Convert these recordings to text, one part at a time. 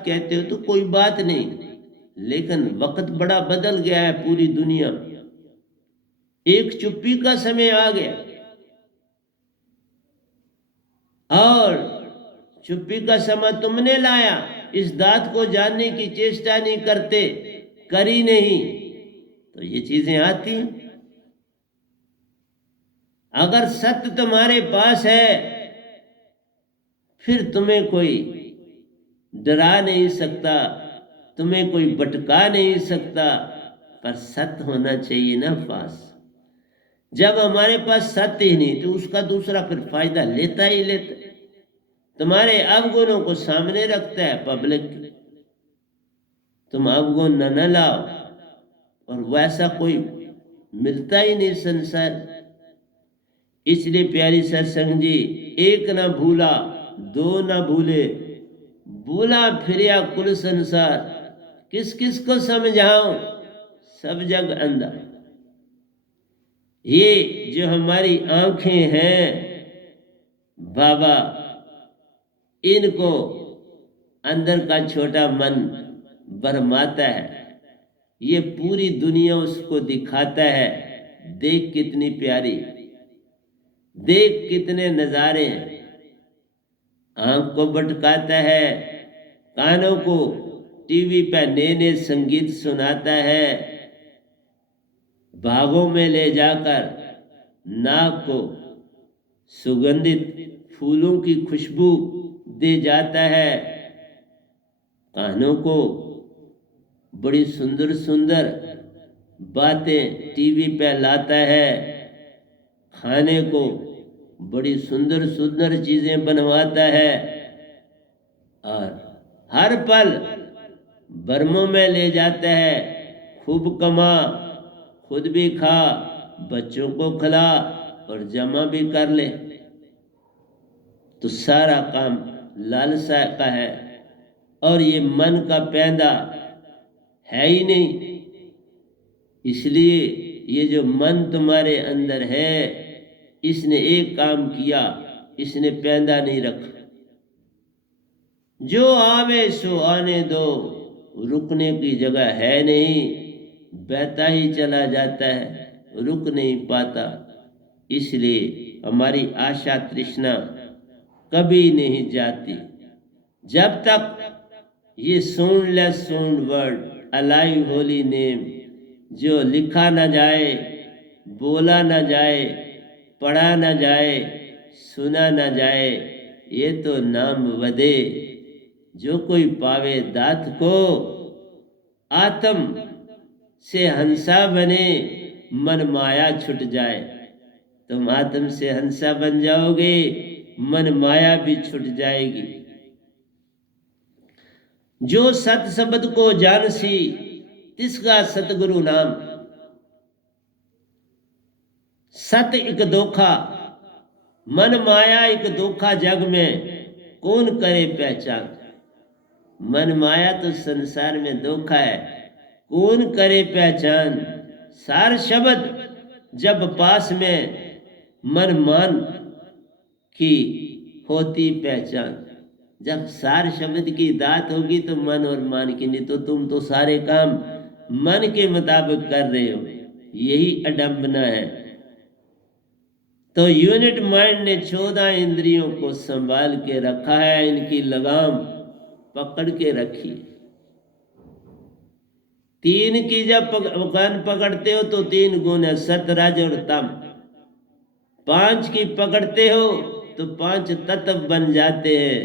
बात कहते हो तो कोई बात नहीं, लेकिन वक्त बड़ा बदल गया है, पूरी दुनिया, एक चुप्पी का समय आ गया। और चुप्पी का समय तुमने लाया, इस बात को जानने की चेष्टा नहीं करते, करी नहीं, तो ये चीजें आती हैं। अगर सत्य तुम्हारे पास है फिर तुम्हें कोई डरा नहीं सकता, तुम्हें कोई भटका नहीं सकता, पर सत्य होना चाहिए ना पास। जब हमारे पास सत्य ही नहीं तो उसका दूसरा फिर फायदा लेता ही लेता, तुम्हारे अवगुणों को सामने रखता है पब्लिक, तुम अवगुण न लाओ, और वैसा कोई मिलता ही नहीं संसार। इसलिए प्यारी सत्संग जी, एक न भूला दो न भूले, भूला फिरिया कुल संसार, किस किस को समझाऊं सब जग अंधा। ये जो हमारी आंखें हैं बाबा, इनको अंदर का छोटा मन भरमाता है, ये पूरी दुनिया उसको दिखाता है, देख कितनी प्यारी, देख कितने नजारे हैं। आंख को भटकाता है, कानों को टीवी पे नए नए संगीत सुनाता है, बागों में ले जाकर नाक को सुगंधित फूलों की खुशबू दे जाता है, कानों को बड़ी सुंदर सुंदर बातें टीवी पे लाता है, खाने को बड़ी सुंदर सुंदर चीजें बनवाता है, और हर पल बर्मों में ले जाता है, खूब कमा, खुद भी खा, बच्चों को खिला और जमा भी कर ले। तो सारा काम लालसा का है, और ये मन का पैदा है ही नहीं। इसलिए ये जो मन तुम्हारे अंदर है, इसने एक काम किया, इसने पैदा नहीं रखा। जो आवे सो आने दो, रुकने की जगह है नहीं, बहता ही चला जाता है, रुक नहीं पाता। इसलिए हमारी आशा तृष्णा कभी नहीं जाती जब तक ये soundless sound word alive holy name, जो लिखा ना जाए, बोला ना जाए, पढ़ा ना जाए, सुना ना जाए, ये तो नाम वदे। जो कोई पावे दात को, आत्म से हंसा बने, मन माया छुट जाए। तुम आत्म से हंसा बन जाओगे, मन माया भी छुट जाएगी। जो सत शब्द को जानसी, तिसका सतगुरु नाम। सत एक धोखा, मन माया एक धोखा, जग में कौन करे पहचान। मन माया तो संसार में धोखा है, कौन करे पहचान। सार शब्द जब पास में, मन मान की होती पहचान। जब सार शब्द की दात होगी तो मन और मान की, नहीं तो तुम तो सारे काम मन के मुताबिक कर रहे हो, यही अडंबना है। तो यूनिट माइंड ने 14 इंद्रियों को संभाल के रखा है, इनकी लगाम पकड़ के रखी। 3 की जब कान पकड़ते हो तो 3 गुण है, सत रज और तम। 5 की पकड़ते हो तो 5 तत्व बन जाते हैं,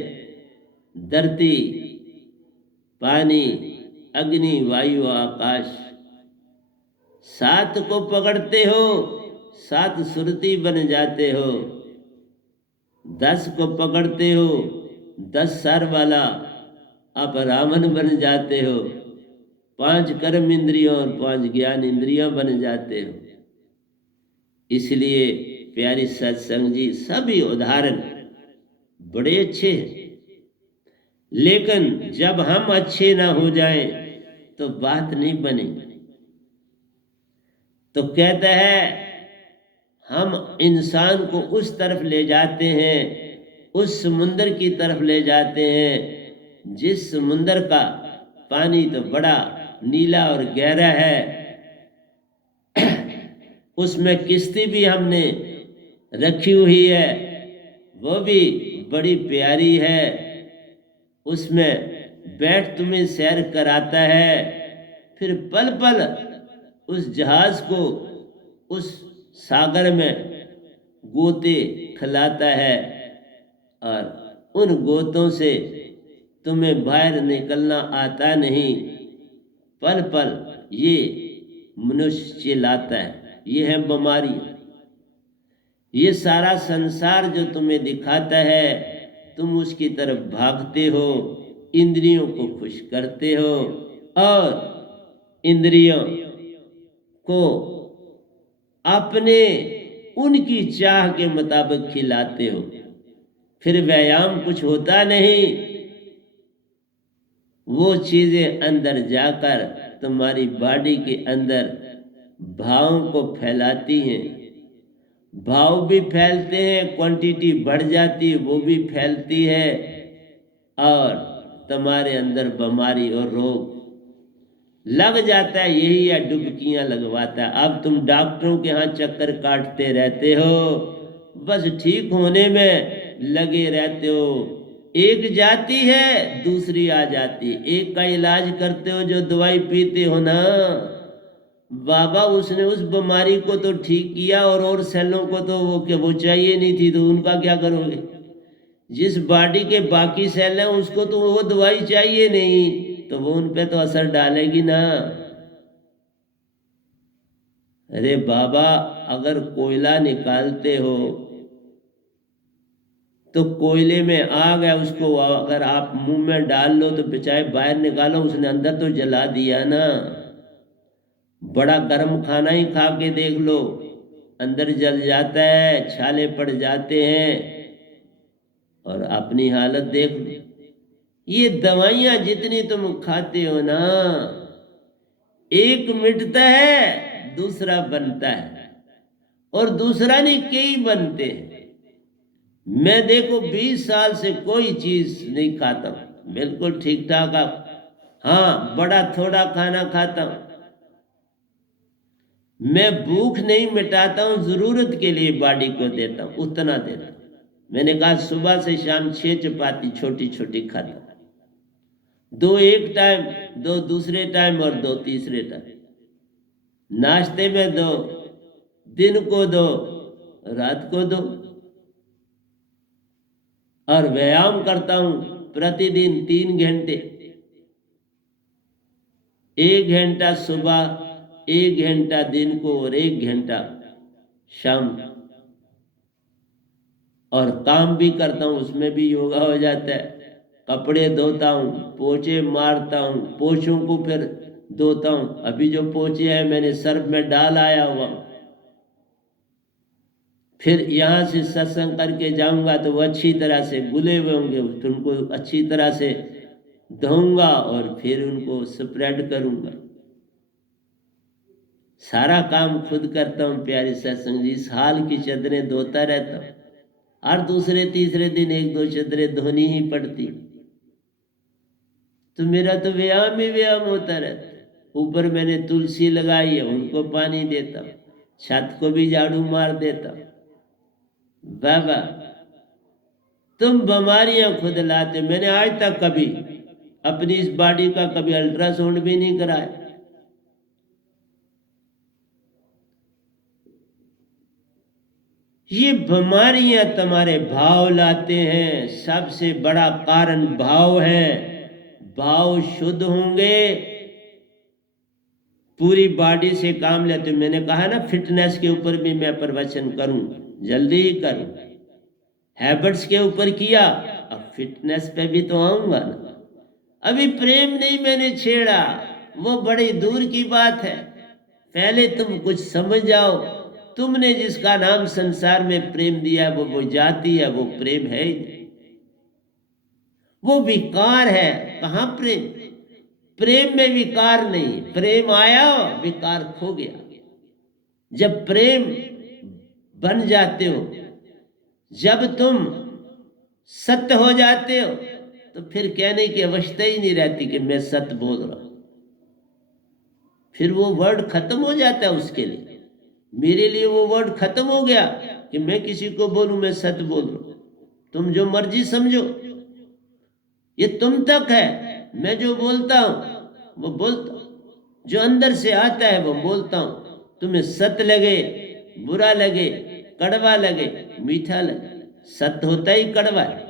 धरती, पानी, अग्नि, वायु, आकाश। 7 को पकड़ते हो 7 सुरती बन जाते हो। 10 को पकड़ते हो 10 सर वाला आप रावण बन जाते हो। 5 कर्म इंद्रियों और 5 ज्ञान इंद्रियों बन जाते हो। इसलिए प्यारी सत्संग जी, सभी उदाहरण बड़े अच्छे हैं, लेकिन जब हम अच्छे ना हो जाएं तो बात नहीं बनेगी। तो कहता है, हम इंसान को उस तरफ ले जाते हैं, उस समुंदर की तरफ ले जाते हैं जिस समुंदर का पानी तो बड़ा नीला और गहरा है, उसमें किश्ती भी हमने रखी हुई है, वो भी बड़ी प्यारी है। उसमें बैठ तुम्हें सैर कराता है, फिर पल पल उस जहाज को उस सागर में गोते खिलाता है, और उन गोतों से तुम्हें बाहर निकलना आता नहीं। पल पल ये मनुष्य चिल्लाता है, ये है बीमारी। ये सारा संसार जो तुम्हें दिखाता है, तुम उसकी तरफ भागते हो, इंद्रियों को खुश करते हो और इंद्रियों को अपने उनकी चाह के मुताबिक खिलाते हो। फिर व्यायाम कुछ होता नहीं, वो चीजें अंदर जाकर तुम्हारी बॉडी के अंदर भावों को फैलाती हैं। भाव भी फैलते हैं, क्वांटिटी बढ़ जाती है, वो भी फैलती है, और तुम्हारे अंदर बीमारी और रोग लग जाता है। यही है डुबकियां लगवाता है। अब तुम डॉक्टरों के यहाँ चक्कर काटते रहते हो, बस ठीक होने में लगे रहते हो। एक जाती है, दूसरी आ जाती है। एक का इलाज करते हो, जो दवाई पीते हो ना बाबा, उसने उस बीमारी को तो ठीक किया, और सेलों को तो वो चाहिए नहीं थी, तो उनका क्या करोगे? जिस बॉडी के बाकी सेल हैं उसको तो वो दवाई चाहिए नहीं, तो वो उन पे तो असर डालेगी ना। अरे बाबा, अगर कोयला निकालते हो तो कोयले में आग है, उसको अगर आप मुंह में डाल लो तो चाहे बाहर निकालो, उसने अंदर तो जला दिया ना। बड़ा गर्म खाना ही खा के देख लो, अंदर जल जाता है, छाले पड़ जाते हैं, और अपनी हालत देख लो। ये दवाइयां जितनी तुम खाते हो ना, एक मिटता है दूसरा बनता है, और दूसरा नहीं कई बनते हैं। मैं देखो 20 साल से कोई चीज नहीं खाता हूं, बिल्कुल ठीक ठाक। हाँ, बड़ा थोड़ा खाना खाता हूं। मैं भूख नहीं मिटाता हूं, जरूरत के लिए बॉडी को देता हूं, उतना देता हूं। मैंने कहा सुबह से शाम 6 चपाती छोटी छोटी खाता हूं, 2 एक टाइम, 2 दूसरे टाइम, और 2 तीसरे टाइम। नाश्ते में 2, दिन को 2, रात को 2। और व्यायाम करता हूं प्रतिदिन 3 घंटे, 1 घंटा सुबह, 1 घंटा दिन को, और 1 घंटा शाम। और काम भी करता हूं, उसमें भी योगा हो जाता है। कपड़े धोता हूं, पोछे मारता हूं, पोछों को फिर धोता हूं। अभी जो पोछे हैं मैंने सर्फ में डाल आया हुआ, फिर यहाँ से सत्संग करके जाऊंगा तो वो अच्छी तरह से गुले हुए होंगे, फिर उनको अच्छी तरह से धोऊंगा और फिर उनको स्प्रेड करूंगा। सारा काम खुद करता हूँ प्यारे सत्संग जी। साल की चादरें धोता रहता हूँ, और दूसरे तीसरे दिन 1-2 चादरें धोनी ही पड़ती। तो मेरा तो व्यायाम ही व्यायाम होता रहता है। ऊपर मैंने तुलसी लगाई है, उनको पानी देता हूँ, छत को भी झाड़ू मार देता हूँ। बाबा, तुम बीमारियां खुद लाते। मैंने आज तक कभी अपनी इस बॉडी का कभी अल्ट्रासाउंड भी नहीं कराया। ये बीमारियां तुम्हारे भाव लाते हैं, सबसे बड़ा कारण भाव है। भाव शुद्ध होंगे, पूरी बॉडी से काम लेते। मैंने कहा ना फिटनेस के ऊपर भी मैं प्रवचन करूं, जल्दी ही करूं। हैबिट्स के ऊपर किया, अब फिटनेस पे भी तो आऊंगा ना। अभी प्रेम नहीं मैंने छेड़ा, वो बड़ी दूर की बात है। पहले तुम कुछ समझ जाओ। तुमने जिसका नाम संसार में प्रेम दिया, वो जाति है, वो प्रेम है ही नहीं, वो विकार है। कहां प्रेम? प्रेम में विकार नहीं, प्रेम आया विकार खो गया। जब प्रेम बन जाते हो, जब तुम सत्य हो जाते हो, तो फिर कहने की अवस्था ही नहीं रहती कि मैं सत्य बोल रहा हूं। फिर वो वर्ड खत्म हो जाता है उसके लिए। मेरे लिए वो वर्ड खत्म हो गया कि मैं किसी को बोलूं मैं सत्य बोल रहा हूं। तुम जो मर्जी समझो, ये तुम तक है। मैं जो बोलता हूं वो बोलता हूं, जो अंदर से आता है वो बोलता हूं। तुम्हें सत्य लगे, बुरा लगे, कड़वा लगे, मीठा लगे, सत्य होता ही कड़वा है।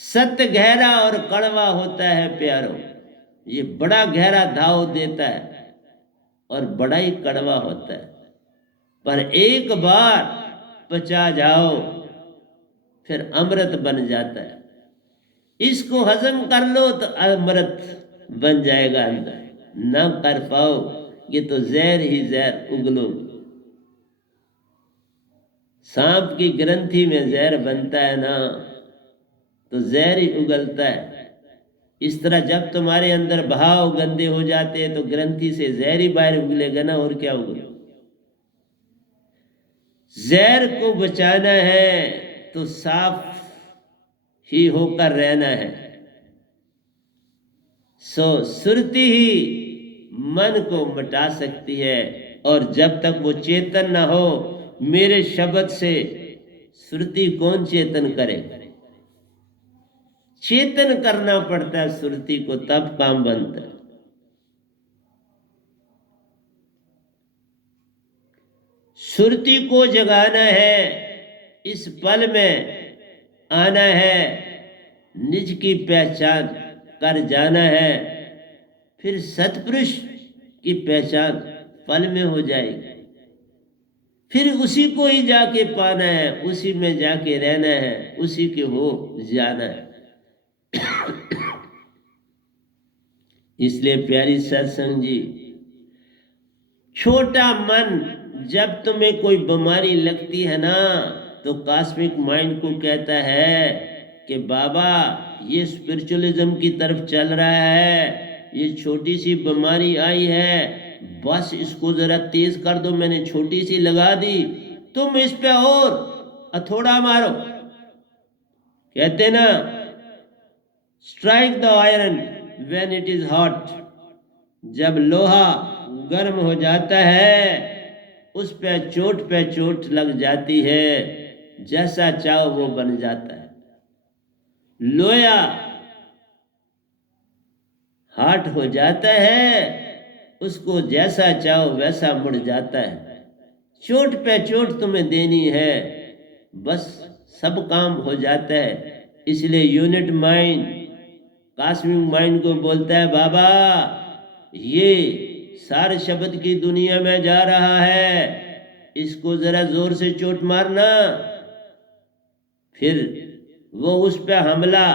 सत्य गहरा और कड़वा होता है प्यारो, ये बड़ा गहरा घाव देता है और बड़ा ही कड़वा होता है। पर एक बार पचा जाओ फिर अमृत बन जाता है। इसको हजम कर लो तो अमृत बन जाएगा अंदर, ना कर पाओ ये तो जहर ही जहर उगलोगे। सांप की ग्रंथि में जहर बनता है ना, तो जहर ही उगलता है। इस तरह जब तुम्हारे अंदर भाव गंदे हो जाते हैं तो ग्रंथि से जहर ही बाहर उगलेगा ना, और क्या उगले। जहर को बचाना है तो साफ ही होकर रहना है। सो सुरती ही मन को मिटा सकती है, और जब तक वो चेतन ना हो मेरे शब्द से, सुरती कौन चेतन करे। चेतन करना पड़ता है सुरती को, तब काम बनता है। सुरती को जगाना है, इस पल में आना है, निज की पहचान कर जाना है। फिर सतपुरुष की पहचान पल में हो जाएगी। फिर उसी को ही जाके पाना है, उसी में जाके रहना है, उसी के हो जाना है। इसलिए प्यारी सत्संग जी, छोटा मन जब तुम्हें कोई बीमारी लगती है ना, तो कॉस्मिक माइंड को कहता है कि बाबा ये स्पिरिचुअलिज्म की तरफ चल रहा है, ये छोटी सी बीमारी आई है, बस इसको जरा तेज कर दो, मैंने छोटी सी लगा दी, तुम इस पे और हथौड़ा मारो। कहते ना, strike the iron when it is hot. जब लोहा गर्म हो जाता है उस पे चोट लग जाती है, जैसा चाहो वो बन जाता है। लोया हार्ट हो जाता है, उसको जैसा चाहो वैसा मुड़ जाता है। चोट पे चोट तुम्हें देनी है, बस सब काम हो जाता है। इसलिए यूनिट माइंड कॉस्मिक माइंड को बोलता है, बाबा ये सारे शब्द की दुनिया में जा रहा है, इसको जरा जोर से चोट मारना। फिर वो उस पे हमला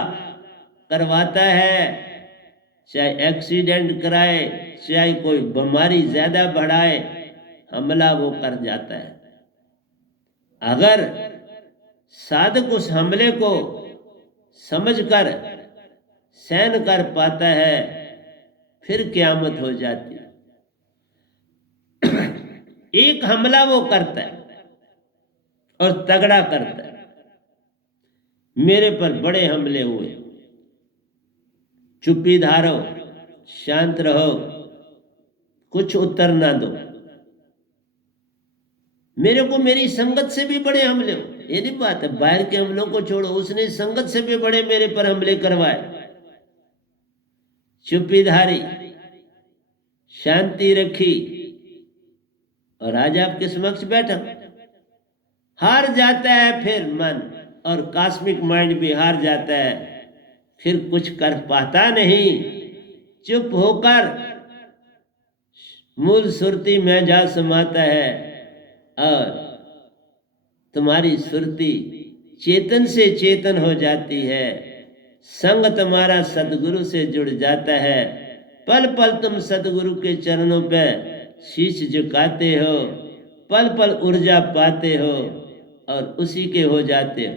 करवाता है, चाहे एक्सीडेंट कराए, चाहे कोई बीमारी ज्यादा बढ़ाए, हमला वो कर जाता है। अगर साधक उस हमले को समझकर सहन कर पाता है, फिर क़यामत हो जाती है। एक हमला वो करता है और तगड़ा करता है। मेरे पर बड़े हमले हुए, चुप्पी धारो, शांत रहो, कुछ उत्तर ना दो। मेरे को मेरी संगत से भी बड़े हमले हो, ये नहीं बात है, बाहर के हमलों को छोड़ो, उसने संगत से भी बड़े मेरे पर हमले करवाए। चुप्पी धारी, शांति रखी, और आज आपके समक्ष बैठा। हार जाता है फिर मन, और कॉस्मिक माइंड भी हार जाता है, फिर कुछ कर पाता नहीं। चुप होकर मूल सुरती में जा समाता है, और तुम्हारी सुरती चेतन से चेतन हो जाती है। संग तुम्हारा सदगुरु से जुड़ जाता है। पल पल तुम सदगुरु के चरणों पे शीश झुकाते हो, पल पल ऊर्जा पाते हो और उसी के हो जाते हो।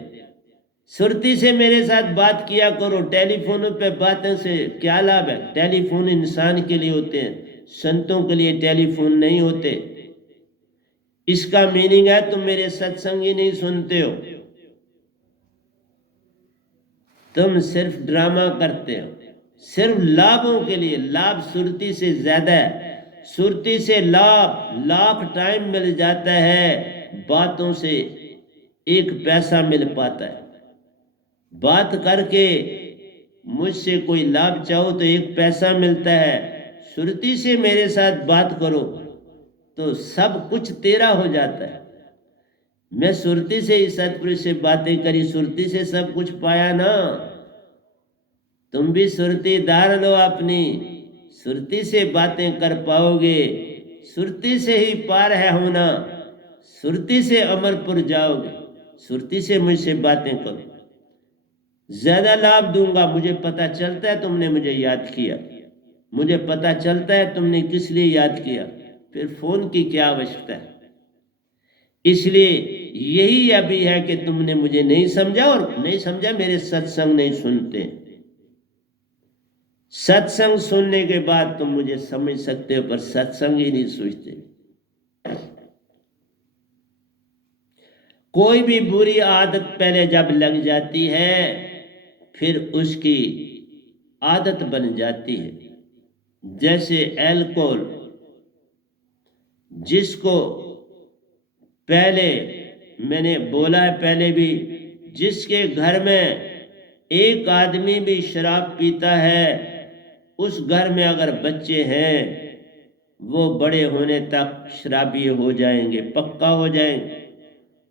सुरती से मेरे साथ बात किया करो। टेलीफोनों पे बातों से क्या लाभ है? टेलीफोन इंसान के लिए होते हैं, संतों के लिए टेलीफोन नहीं होते। इसका मीनिंग है तुम मेरे सत्संग ही नहीं सुनते हो। तुम सिर्फ ड्रामा करते हो, सिर्फ लाभों के लिए। लाभ सुरती से ज्यादा है, सुरती से लाभ लाख टाइम मिल जाता है, बातों से एक पैसा मिल पाता है। बात करके मुझसे कोई लाभ चाहो तो एक पैसा मिलता है, सुरती से मेरे साथ बात करो तो सब कुछ तेरा हो जाता है। मैं सुरती से ही सतपुरुष से बातें करी, सुरती से सब कुछ पाया ना। तुम भी सुरती धार लो अपनी, सुरती से बातें कर पाओगे, सुरती से ही पार है होना, सुरती से अमरपुर जाओगे। सुरती से मुझसे बातें करो, ज्यादा लाभ दूंगा। मुझे पता चलता है तुमने मुझे याद किया, मुझे पता चलता है तुमने किस लिए याद किया, फिर फोन की क्या आवश्यकता है। इसलिए यही अभी है कि तुमने मुझे नहीं समझा, और नहीं समझा मेरे सत्संग नहीं सुनते। सत्संग सुनने के बाद तुम मुझे समझ सकते हो, पर सत्संग ही नहीं सोचते। कोई भी बुरी आदत पहले जब लग जाती है फिर उसकी आदत बन जाती है। जैसे अल्कोहल, जिसको पहले मैंने बोला है पहले भी, जिसके घर में एक आदमी भी शराब पीता है, उस घर में अगर बच्चे हैं वो बड़े होने तक शराबी हो जाएंगे, पक्का हो जाएंगे।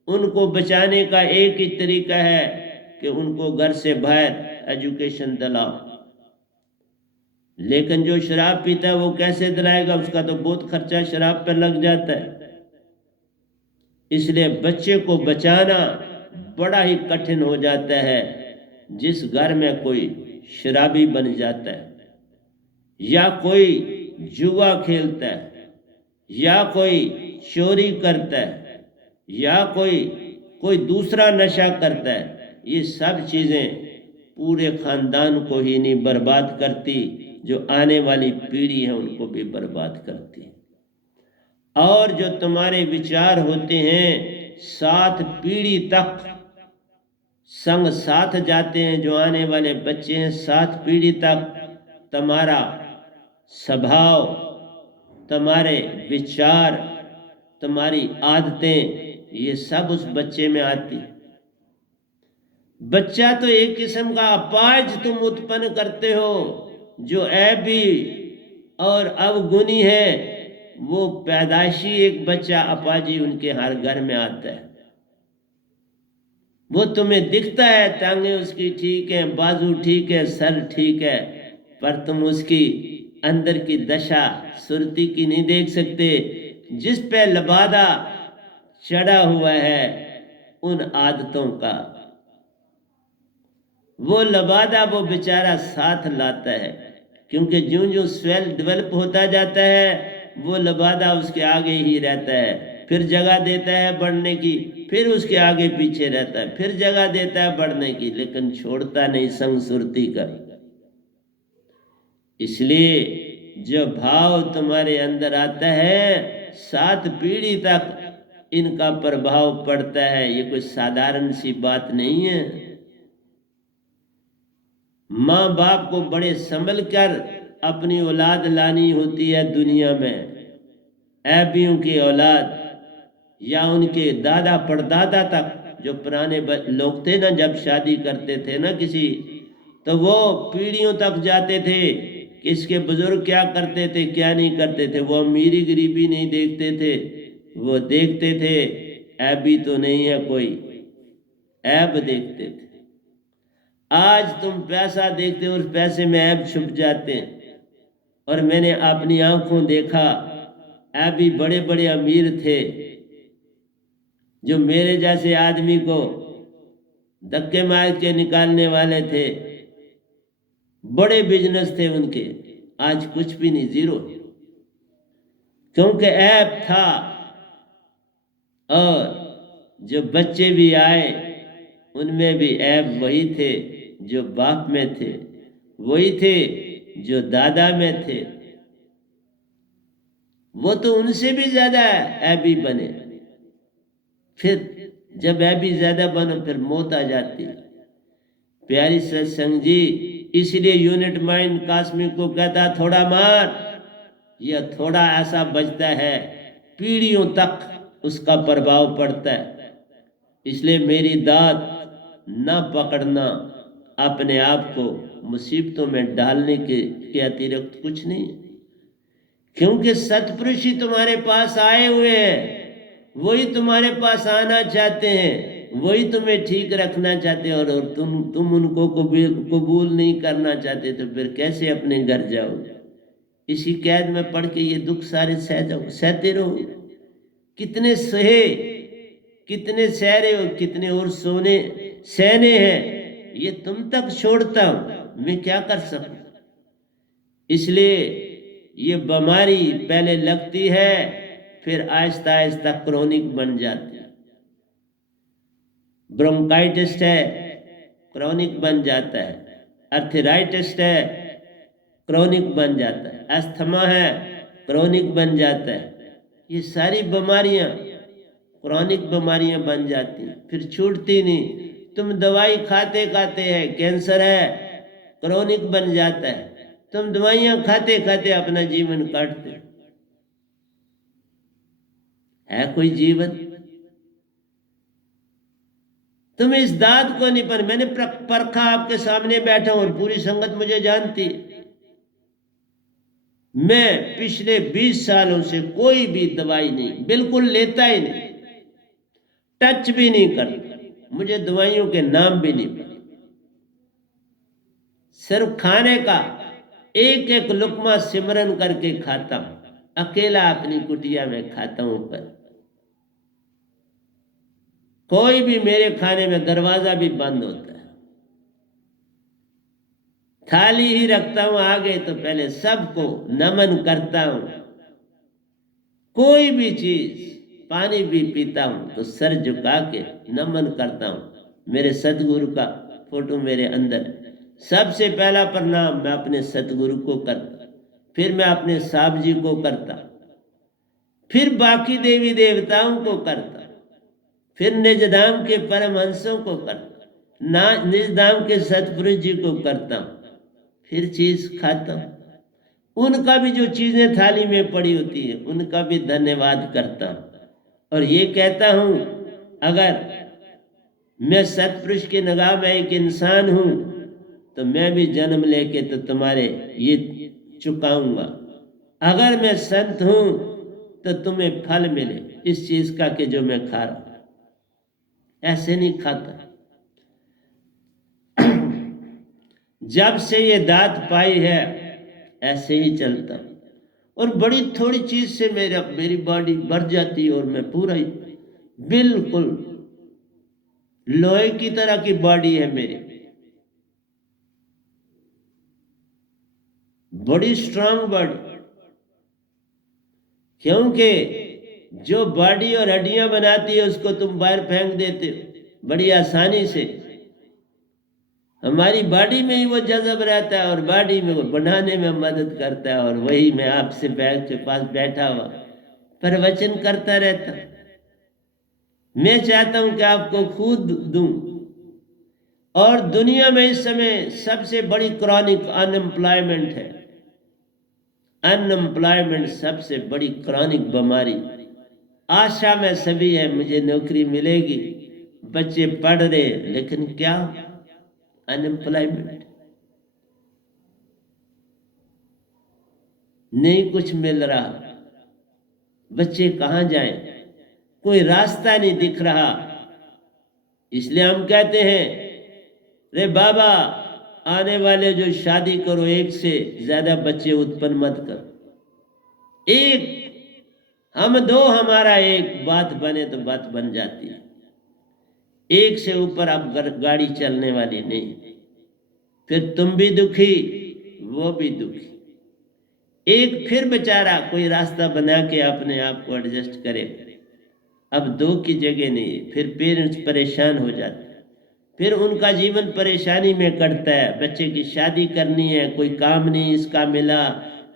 उनको बचाने का एक ही तरीका है कि उनको घर से बाहर एजुकेशन दिलाओ। लेकिन जो शराब पीता है वो कैसे दिलाएगा, उसका तो बहुत खर्चा शराब पर लग जाता है। इसलिए बच्चे को बचाना बड़ा ही कठिन हो जाता है। जिस घर में कोई शराबी बन जाता है, या कोई जुआ खेलता है, या कोई चोरी करता है, या कोई दूसरा नशा करता है, ये सब चीजें पूरे खानदान को ही नहीं बर्बाद करती, जो आने वाली पीढ़ी है उनको भी बर्बाद करती है। और जो तुम्हारे विचार होते हैं 7 पीढ़ी तक संग साथ जाते हैं, जो आने वाले बच्चे हैं 7 पीढ़ी तक तुम्हारा स्वभाव, तुम्हारे विचार, तुम्हारी आदतें, ये सब उस बच्चे में आती। बच्चा तो एक किस्म का अपाज तुम उत्पन्न करते हो, जो ऐबी और अवगुणी है, वो पैदाइशी एक बच्चा अपाजी उनके हर घर में आता है। वो तुम्हें दिखता है, टांगे उसकी ठीक है, बाजू ठीक है, सर ठीक है, पर तुम उसकी अंदर की दशा सुरती की नहीं देख सकते। जिस पे लबादा चढ़ा हुआ है उन आदतों का, वो लबादा वो बेचारा साथ लाता है, क्योंकि ज्यों ज्यों स्वेल डेवलप होता जाता है वो लबादा उसके आगे ही रहता है, फिर जगह देता है बढ़ने की, फिर उसके आगे पीछे रहता है, फिर जगह देता है बढ़ने की, लेकिन छोड़ता नहीं संग सुरती का। इसलिए जो भाव तुम्हारे अंदर आता है 7 पीढ़ी तक इनका प्रभाव पड़ता है। ये कोई साधारण सी बात नहीं है। माँ बाप को बड़े संभल कर अपनी औलाद लानी होती है दुनिया में। ऐबियों की औलाद या उनके दादा परदादा तक, जो पुराने लोग थे ना, जब शादी करते थे ना किसी, तो वो पीढ़ियों तक जाते थे कि इसके बुजुर्ग क्या करते थे क्या नहीं करते थे। वो अमीरी गरीबी नहीं देखते थे, वो देखते थे ऐबी तो नहीं है कोई, ऐब देखते थे। आज तुम पैसा देखते हो, उस पैसे में ऐब छुप जाते हैं। और मैंने अपनी आंखों देखा, ऐबी बड़े बड़े अमीर थे, जो मेरे जैसे आदमी को धक्के मार के निकालने वाले थे। बड़े बिजनेस थे उनके, आज कुछ भी नहीं, जीरो, क्योंकि ऐब था। और जो बच्चे भी आए उनमें भी ऐब वही थे जो बाप में थे, वही थे जो दादा में थे। वो तो उनसे भी ज्यादा ऐबी बने। फिर जब ऐबी ज्यादा बनो फिर मौत आ जाती है। प्यारी सत्संग जी, इसलिए यूनिट माइंड कास्मिक को कहता थोड़ा मार, यह थोड़ा ऐसा बजता है पीढ़ियों तक उसका प्रभाव पड़ता है। इसलिए मेरी दाद न पकड़ना अपने आप को मुसीबतों में डालने के अतिरिक्त कुछ नहीं, क्योंकि सतपुरुष ही तुम्हारे पास आए हुए हैं, वही तुम्हारे पास आना चाहते हैं, वही तुम्हें ठीक रखना चाहते हैं, और तुम उनको कबूल नहीं करना चाहते, तो फिर कैसे अपने घर जाओगे? इसी कैद में पढ़ के ये दुख सारे सहते रहो। कितने सहे, कितने सहरे हो, कितने और सोने सहने हैं, ये तुम तक छोड़ता हूं, मैं क्या कर सकूं? इसलिए ये बीमारी पहले लगती है, फिर आहिस्ता आहिस्ता क्रोनिक बन जाती है। ब्रोंकाइटिस है, क्रोनिक बन जाता है। अर्थराइटिस है, क्रोनिक बन जाता है। अस्थमा है, क्रोनिक बन जाता है। ये सारी बीमारियां क्रोनिक बीमारियां बन जाती हैं, फिर छूटती नहीं। तुम दवाई खाते खाते है, कैंसर है, क्रोनिक बन जाता है। तुम दवाइयां खाते खाते अपना जीवन काटते है कोई जीवन? तुम इस दाद को नहीं पर मैंने परखा, आपके सामने बैठा हूं और पूरी संगत मुझे जानती है। मैं पिछले 20 सालों से कोई भी दवाई नहीं, बिल्कुल लेता ही नहीं, टच भी नहीं करता, मुझे दवाइयों के नाम भी नहीं पता। सिर्फ खाने का एक एक लुकमा सिमरन करके खाता हूं, अकेला अपनी कुटिया में खाता हूं। पर कोई भी मेरे खाने में दरवाजा भी बंद होता है, थाली ही रखता हूं आगे तो पहले सबको नमन करता हूं। कोई भी चीज, पानी भी पीता हूं तो सर झुका के नमन करता हूं। मेरे सतगुरु का फोटो मेरे अंदर, सबसे पहला प्रणाम मैं अपने सतगुरु को करता, फिर मैं अपने साहब जी को करता, फिर बाकी देवी देवताओं को करता, फिर निजधाम के परमहंसों को करता, निजधाम के सतपुरुष जी को करता हूं, फिर चीज खाता हूं। उनका भी जो चीजें थाली में पड़ी होती है उनका भी धन्यवाद करता हूं, और ये कहता हूं अगर मैं सतपुरुष की निगाह में एक इंसान हूं तो मैं भी जन्म लेके तो तुम्हारे ये चुकाऊंगा। अगर मैं संत हूं तो तुम्हें फल मिले इस चीज का कि जो मैं खा रहा हूं। ऐसे नहीं खाता। जब से ये दात पाई है ऐसे ही चलता, और बड़ी थोड़ी चीज से मेरी बॉडी बढ़ जाती है, और मैं पूरा ही बिल्कुल लोहे की तरह की बॉडी है मेरी, बड़ी स्ट्रांग बॉडी। क्योंकि जो बॉडी और हड्डियां बनाती है उसको तुम बाहर फेंक देते हो बड़ी आसानी से। हमारी बॉडी में ही वो जज्ब रहता है और बॉडी में वो बनाने में मदद करता है, और वही मैं आपसे बैग के पास बैठा हुआ प्रवचन करता रहता। मैं चाहता हूं कि आपको खुद दूं। और दुनिया में इस समय सबसे बड़ी क्रॉनिक अनएम्प्लॉयमेंट है। अनएम्प्लॉयमेंट सबसे बड़ी क्रॉनिक बीमारी। आशा में सभी है मुझे नौकरी मिलेगी, बच्चे पढ़ रहे, लेकिन क्या अनएम्प्लॉयमेंट, नहीं कुछ मिल रहा। बच्चे कहां जाएं, कोई रास्ता नहीं दिख रहा। इसलिए हम कहते हैं रे बाबा आने वाले जो शादी करो, एक से ज्यादा बच्चे उत्पन्न मत करो। एक हम दो हमारा एक, बात बने तो बात बन जाती है। एक से ऊपर अब गाड़ी चलने वाली नहीं, फिर तुम भी दुखी वो भी दुखी। एक फिर बेचारा कोई रास्ता बना के अपने आप को एडजस्ट करे। अब दो की जगह नहीं, फिर पेरेंट्स परेशान हो जाते, फिर उनका जीवन परेशानी में कटता है। बच्चे की शादी करनी है, कोई काम नहीं इसका मिला,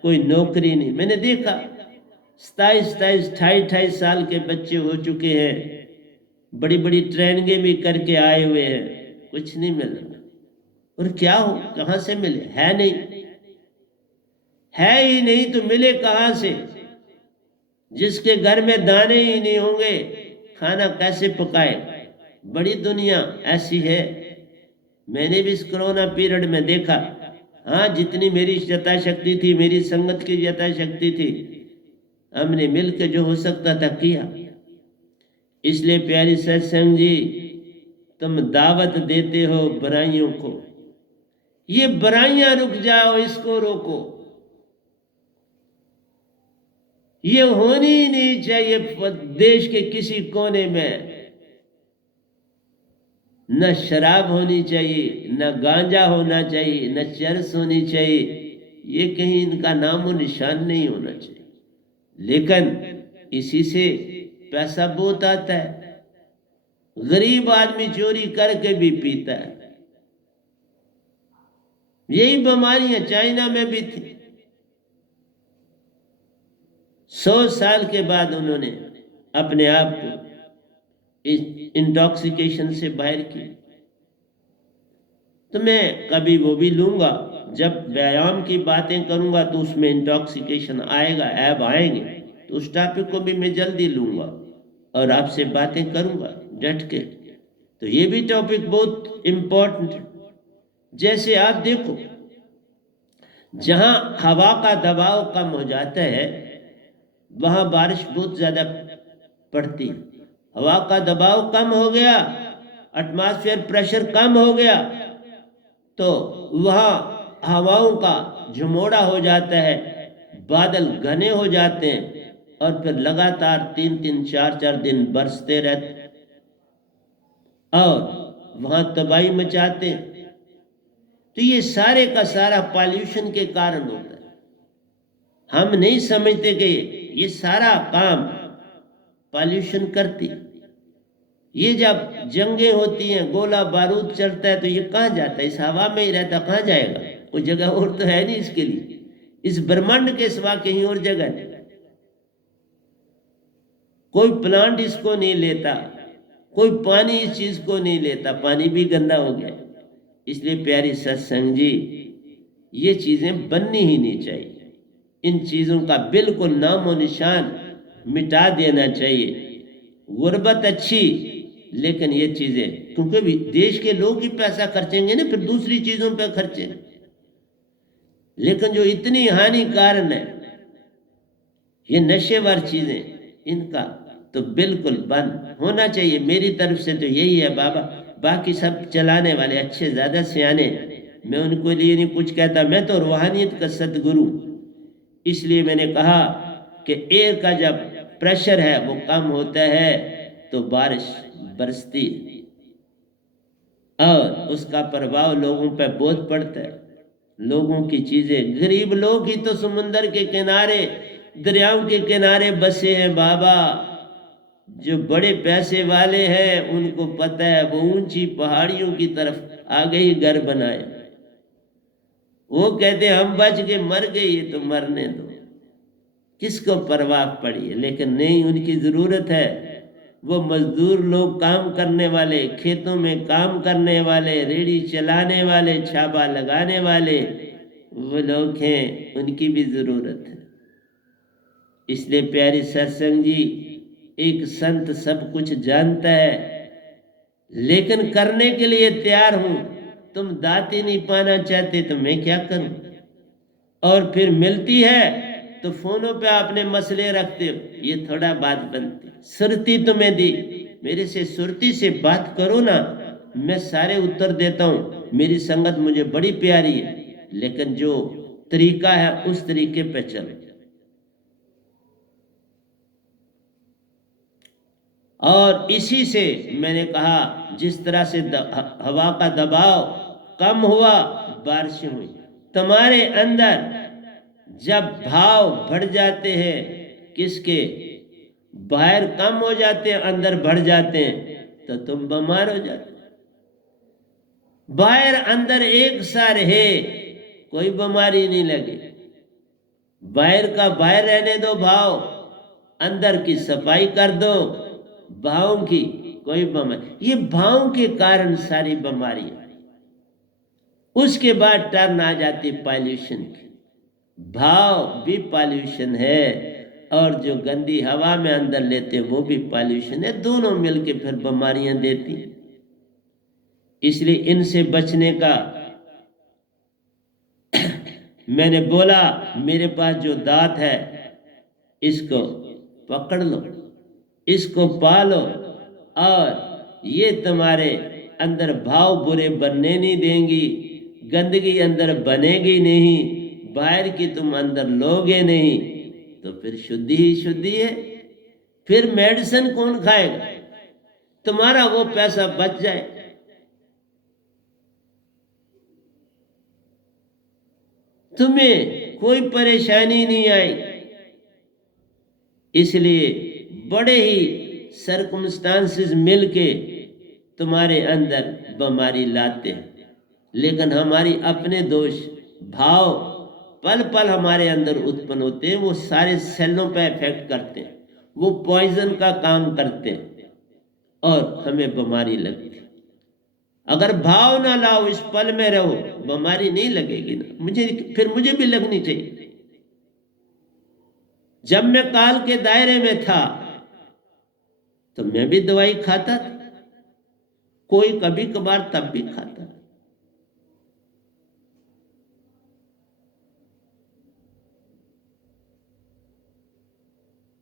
कोई नौकरी नहीं। मैंने देखा 27, 28 साल के बच्चे हो चुके हैं, बड़ी बड़ी ट्रेनिंगें भी करके आए हुए हैं, कुछ नहीं मिल रहा। और क्या हो, कहां से मिले? है नहीं, है ही नहीं तो मिले कहां से? जिसके घर में दाने ही नहीं होंगे, खाना कैसे पकाए? बड़ी दुनिया ऐसी है। मैंने भी इस कोरोना पीरियड में देखा, हाँ, जितनी मेरी यथाशक्ति थी, मेरी संगत की यथाशक्ति थी, हमने मिलकर जो हो सकता था किया। इसलिए प्यारी सत्संग जी, तुम दावत देते हो बुराइयों को, ये बुराइयां रुक जाओ, इसको रोको। ये होनी ही नहीं चाहिए देश के किसी कोने में। न शराब होनी चाहिए, न गांजा होना चाहिए, न चरस होनी चाहिए, ये कहीं इनका नामो निशान नहीं होना चाहिए। लेकिन इसी से पैसा बहुत आता है। गरीब आदमी चोरी करके भी पीता है। यही बीमारियां चाइना में भी थी। 100 साल के बाद उन्होंने अपने आप को इस इंटॉक्सिकेशन से बाहर की। तो मैं कभी वो भी लूंगा, जब व्यायाम की बातें करूंगा तो उसमें इंटॉक्सिकेशन आएगा, ऐब आएंगे, तो उस टॉपिक को भी मैं जल्दी लूंगा और आपसे बातें करूंगा डट के। तो ये भी टॉपिक बहुत इम्पोर्टेंट है। जैसे आप देखो, जहां हवा का दबाव कम हो जाता है वहां बारिश बहुत ज्यादा पड़ती है। हवा का दबाव कम हो गया, एटमॉस्फेयर प्रेशर कम हो गया, तो वहां हवाओं का झुमोड़ा हो जाता है, बादल घने हो जाते हैं और फिर लगातार 3-3 4-4 दिन बरसते रहते और वहां तबाही मचाते हैं। तो ये सारे का सारा पॉल्यूशन के कारण होता है। हम नहीं समझते कि ये सारा काम पॉल्यूशन करती। ये जब जंगें होती हैं, गोला बारूद चलता है, तो ये कहाँ जाता है? इस हवा में ही रहता, कहाँ जाएगा? कोई जगह और तो है नहीं इसके लिए। इस ब्रह्मांड के सिवा कहीं और जगह नहीं। कोई प्लांट इसको नहीं लेता, कोई पानी इस चीज को नहीं लेता, पानी भी गंदा हो गया। इसलिए प्यारी सत्संग जी, ये चीजें बननी ही नहीं चाहिए। इन चीजों का बिल्कुल नामो निशान मिटा देना चाहिए। गुर्बत अच्छी, लेकिन ये चीजें, क्योंकि देश के लोग ही पैसा खर्चेंगे ना, फिर दूसरी चीजों पर खर्चेंगे। लेकिन जो इतनी हानिकारक है, ये नशेवार चीजें, इनका तो बिल्कुल बंद होना चाहिए। मेरी तरफ से तो यही है बाबा। बाकी सब चलाने वाले अच्छे, ज्यादा सियाने, मैं उनको लिए नहीं कुछ कहता। मैं तो रूहानियत का सदगुरु। इसलिए मैंने कहा कि एयर का जब प्रेशर है वो कम होता है तो बारिश बरसती है और उसका प्रभाव लोगों पर बहुत पड़ता है। लोगों की चीजें, गरीब लोग ही तो समुंदर के किनारे, दरियाओं के किनारे बसे हैं बाबा। जो बड़े पैसे वाले हैं उनको पता है, वो ऊंची पहाड़ियों की तरफ आगे ही घर बनाए। वो कहते हम बच के मर गए, ये तो मरने दो, किसको परवाह पड़ी है। लेकिन नहीं, उनकी जरूरत है। वो मजदूर लोग, काम करने वाले, खेतों में काम करने वाले, रेड़ी चलाने वाले, छाबा लगाने वाले, वो लोग हैं, उनकी भी जरूरत है। इसलिए प्यारी सत्संग जी, एक संत सब कुछ जानता है लेकिन करने के लिए तैयार हूं। तुम दाती नहीं पाना चाहते तो मैं क्या करूं? और फिर मिलती है तो फोनों पे आपने मसले रखते हो, ये थोड़ा बात बनती। सुरती तुम्हें दी, मेरे से सुरती से बात करो ना, मैं सारे उत्तर देता हूं। मेरी संगत मुझे बड़ी प्यारी है, लेकिन जो तरीका है उस तरीके पे चलो। और इसी से मैंने कहा, जिस तरह से हवा का दबाव कम हुआ, बारिशें हुई। तुम्हारे अंदर जब भाव बढ़ जाते हैं, किसके? बाहर कम हो जाते हैं, अंदर बढ़ जाते हैं, तो तुम बीमार हो जाते। बाहर अंदर एक सा रहे, कोई बीमारी नहीं लगे। बाहर का बाहर रहने दो भाव, अंदर की सफाई कर दो भावों की, कोई बीमारी। ये भावों के कारण सारी बीमारियां। उसके बाद टर्न आ जाती पॉल्यूशन की। भाव भी पॉल्यूशन है और जो गंदी हवा में अंदर लेते हैं वो भी पॉल्यूशन है, दोनों मिलके फिर बीमारियां देती। इसलिए इनसे बचने का मैंने बोला मेरे पास जो दांत है इसको पकड़ लो, इसको पालो और ये तुम्हारे अंदर भाव बुरे बनने नहीं देंगी, गंदगी अंदर बनेगी नहीं, बाहर की तुम अंदर लोगे नहीं, तो फिर शुद्धि ही शुद्धि है। फिर मेडिसिन कौन खाएगा? तुम्हारा वो पैसा बच जाए। तुम्हें कोई परेशानी नहीं आई। इसलिए बड़े ही सर्कमस्टांसेस मिलके तुम्हारे अंदर बीमारी लाते हैं, लेकिन हमारी अपने दोष भाव पल पल हमारे अंदर उत्पन्न होते हैं, वो सारे सेलों पे इफेक्ट करते हैं, वो पॉइजन का काम करते हैं और हमें बीमारी लगती है। अगर भाव ना लाओ, इस पल में रहो, बीमारी नहीं लगेगी ना। मुझे भी लगनी चाहिए। जब मैं काल के दायरे में था तो मैं भी दवाई खाता था, कोई कभी कभार तब भी खाता।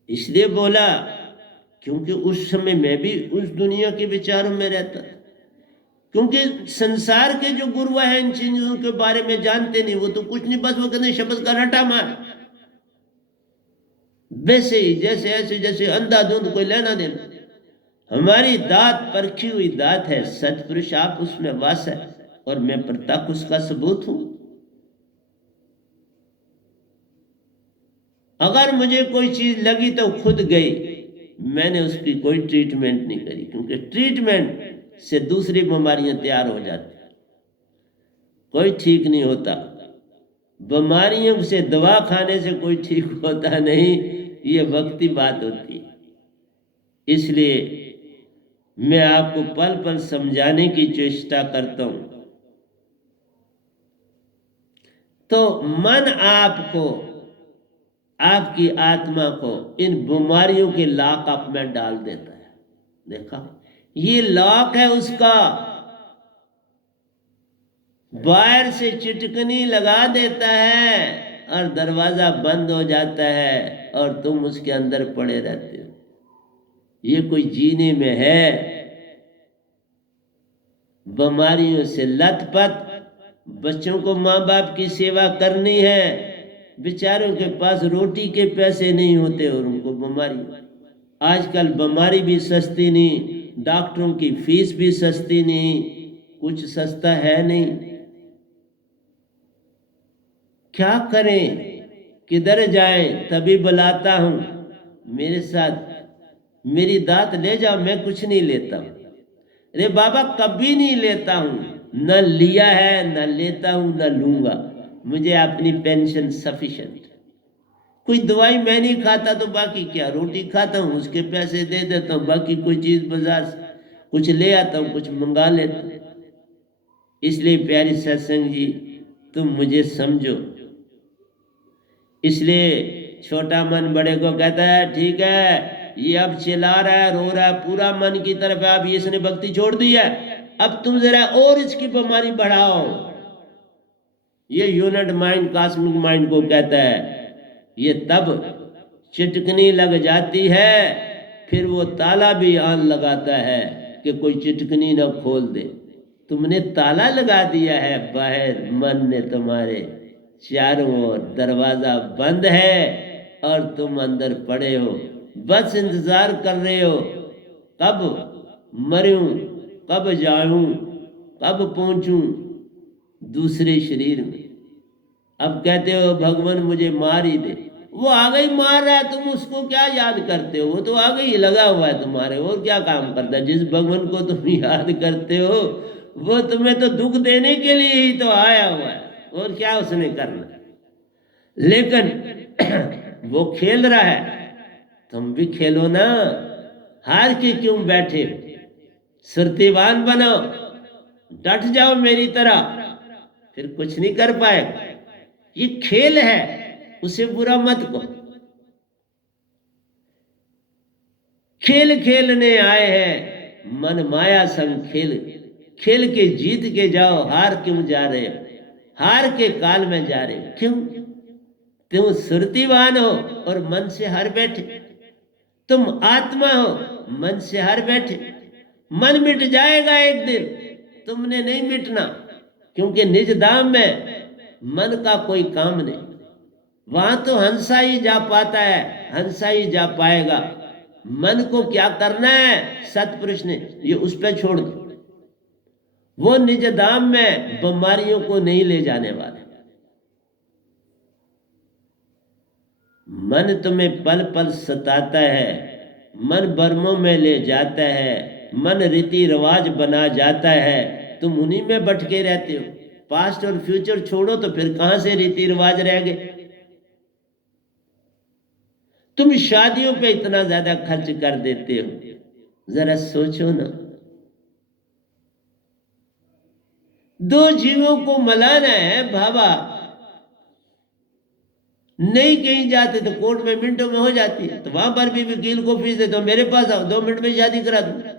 इसलिए बोला क्योंकि उस समय मैं भी उस दुनिया के विचारों में रहता था। क्योंकि संसार के जो गुरु हैं इन चीजों के बारे में जानते नहीं, वो तो कुछ नहीं, बस वो कहते शब्द का रटा मार, वैसे ही जैसे ऐसे जैसे अंधाधुंध कोई लेना देना। हमारी दात परखी हुई दात है, सतपुरुष आप उसमें वास है और मैं प्रत्यक्ष उसका सबूत हूं। अगर मुझे कोई चीज लगी तो खुद गई, मैंने उसकी कोई ट्रीटमेंट नहीं करी, क्योंकि ट्रीटमेंट से दूसरी बीमारियां तैयार हो जाती, कोई ठीक नहीं होता। बीमारियों से दवा खाने से कोई ठीक होता नहीं, ये वक्ती बात होती है। इसलिए मैं आपको पल पल समझाने की चेष्टा करता हूं। तो मन आपको, आपकी आत्मा को इन बीमारियों के लॉकअप में डाल देता है। देखा, ये लॉक है उसका, बाहर से चिटकनी लगा देता है और दरवाजा बंद हो जाता है और तुम उसके अंदर पड़े रहते हो। ये कोई जीने में है? बीमारियों से लथपथ, बच्चों को माँ बाप की सेवा करनी है, बेचारों के पास रोटी के पैसे नहीं होते और उनको बीमारी। आजकल बीमारी भी सस्ती नहीं, डॉक्टरों की फीस भी सस्ती नहीं, कुछ सस्ता है नहीं। क्या करें, किधर जाएं? तभी बुलाता हूं मेरे साथ, मेरी दात ले जाओ, मैं कुछ नहीं लेता हूं। अरे बाबा कभी नहीं लेता हूं, न लिया है, न लेता हूं, न लूंगा। मुझे अपनी पेंशन सफिशिएंट। कोई दवाई मैं नहीं खाता तो बाकी क्या, रोटी खाता हूं उसके पैसे दे देता हूं, बाकी कोई चीज बाजार से कुछ ले आता हूं, कुछ मंगा लेता हूं। इसलिए प्यारी सत्संग जी, तुम मुझे समझो। इसलिए छोटा मन बड़े को कहता है ठीक है, ये अब चिल्ला रहा है, रो रहा है, पूरा मन की तरफ है, अब इसने भक्ति छोड़ दी है, अब तुम जरा और इसकी बीमारी बढ़ाओ। ये यूनिट माइंड कॉस्मिक माइंड को कहता है। ये तब चिटकनी लग जाती है, फिर वो ताला भी आन लगाता है कि कोई चिटकनी ना खोल दे। तुमने ताला लगा दिया है, बाहर मन ने तुम्हारे चारों ओर दरवाजा बंद है और तुम अंदर पड़े हो, बस इंतजार कर रहे हो कब मरूं, कब जाऊं, कब पहुंचूं दूसरे शरीर में। अब कहते हो भगवान मुझे मार ही दे, वो आगे ही मार रहा है, तुम उसको क्या याद करते हो? वो तो आगे ही लगा हुआ है तुम्हारे, और क्या काम करता है? जिस भगवान को तुम याद करते हो वो तुम्हें तो दुख देने के लिए ही तो आया हुआ है, और क्या उसने करना। लेकिन वो खेल रहा है, तुम भी खेलो ना। हार के क्यों बैठे? सुरतीवान बनो, डट जाओ मेरी तरह। फिर कुछ नहीं कर पाएगा। ये खेल है, उसे बुरा मत कहो। खेल खेलने आए हैं, मन माया संग खेल, खेल के जीत के जाओ, हार क्यों जा रहे हो? हार के काल में जा रहे हो क्यों? तुम सुरतिवान हो और मन से हार बैठे। तुम आत्मा हो, मन से हार बैठे। मन मिट जाएगा एक दिन, तुमने नहीं मिटना, क्योंकि निज धाम में मन का कोई काम नहीं। वहां तो हंसा ही जा पाता है, हंसा ही जा पाएगा। मन को क्या करना है सतपुरुष ने, ये उस पर छोड़ दो। वो निज धाम में बीमारियों को नहीं ले जाने वाले। मन तुम्हें पल पल सताता है, मन भ्रमों में ले जाता है, मन रीति रिवाज बना जाता है, तुम उन्हीं में भटके रहते हो। पास्ट और फ्यूचर छोड़ो तो फिर कहां से रीति रिवाज रह गए? तुम शादियों पे इतना ज्यादा खर्च कर देते हो, जरा सोचो ना। दो जीवों को मलाना है बाबा, नहीं कहीं जाते तो कोर्ट में मिनटों में हो जाती है, तो वहां पर भी वकील को फीस देते हो, मेरे पास आओ 2 मिनट में शादी करा दूं।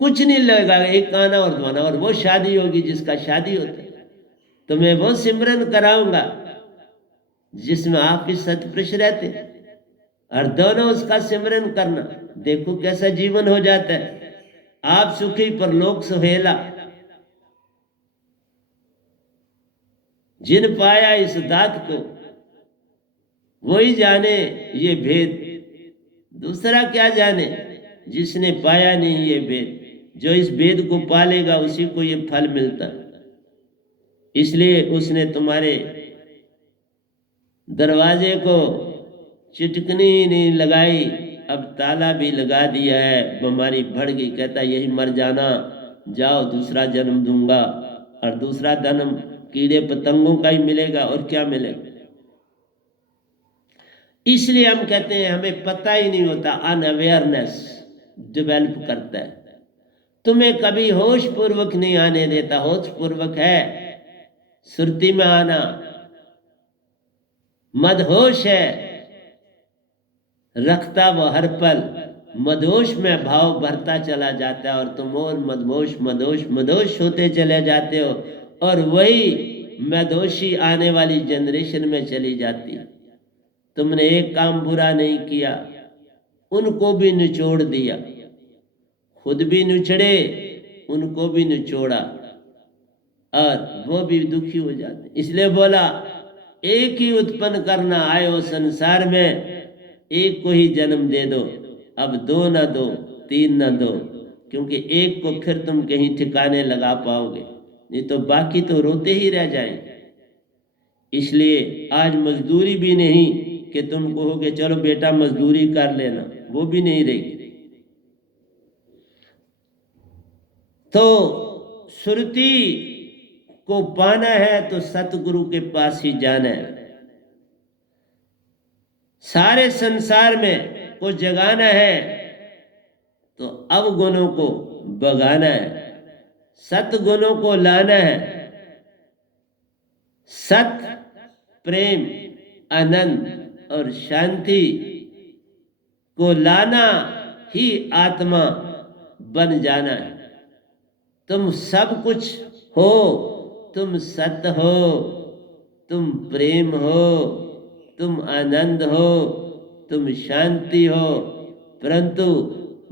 कुछ नहीं लगेगा, एक आना और धोना और वो शादी होगी जिसका शादी होता है। तो मैं वो सिमरन कराऊंगा जिसमें आप भी सतपुरुष रहते और दोनों उसका सिमरन करना। देखो कैसा जीवन हो जाता है, आप सुखी पर लोक सुहेला। जिन पाया इस दात को वही जाने ये भेद, दूसरा क्या जाने जिसने पाया नहीं ये भेद। जो इस भेद को पालेगा उसी को ये फल मिलता। इसलिए उसने तुम्हारे दरवाजे को चिटकनी नहीं लगाई, अब ताला भी लगा दिया है। बीमारी बढ़ गई, कहता यही मर जाना, जाओ दूसरा जन्म दूंगा। और दूसरा जन्म कीड़े पतंगों का ही मिलेगा, और क्या मिलेगा। इसलिए हम कहते हैं हमें पता ही नहीं होता, अनअवेयरनेस डेवलप करता है। तुम्हें कभी होश पूर्वक नहीं आने देता। होश पूर्वक है सुरती में आना, मदहोश है रखता वो हर पल, मदहोश में भाव भरता चला जाता है और तुम और मदहोश मदहोश मदहोश होते चले जाते हो, और वही मदहोशी आने वाली जनरेशन में चली जाती। तुमने एक काम बुरा नहीं किया, उनको भी निचोड़ दिया, खुद भी निचड़े, उनको भी निचोड़ा, और वो भी दुखी हो जाते। इसलिए बोला एक ही उत्पन्न करना आए हो संसार में, एक को ही जन्म दे दो, अब 2 ना दो 3 ना दो, क्योंकि एक को फिर तुम कहीं ठिकाने लगा पाओगे, नहीं तो बाकी तो रोते ही रह जाएंगे। इसलिए आज मजदूरी भी नहीं कि तुम कहोगे चलो बेटा मजदूरी कर लेना, वो भी नहीं रहेगी। तो सुरती को पाना है तो सतगुरु के पास ही जाना है। सारे संसार में को जगाना है तो अवगुणों को भगाना है, सतगुणों को लाना है। सत प्रेम आनंद और शांति को लाना ही आत्मा बन जाना है। तुम सब कुछ हो, तुम सत हो, तुम प्रेम हो, तुम आनंद हो, तुम शांति हो, परंतु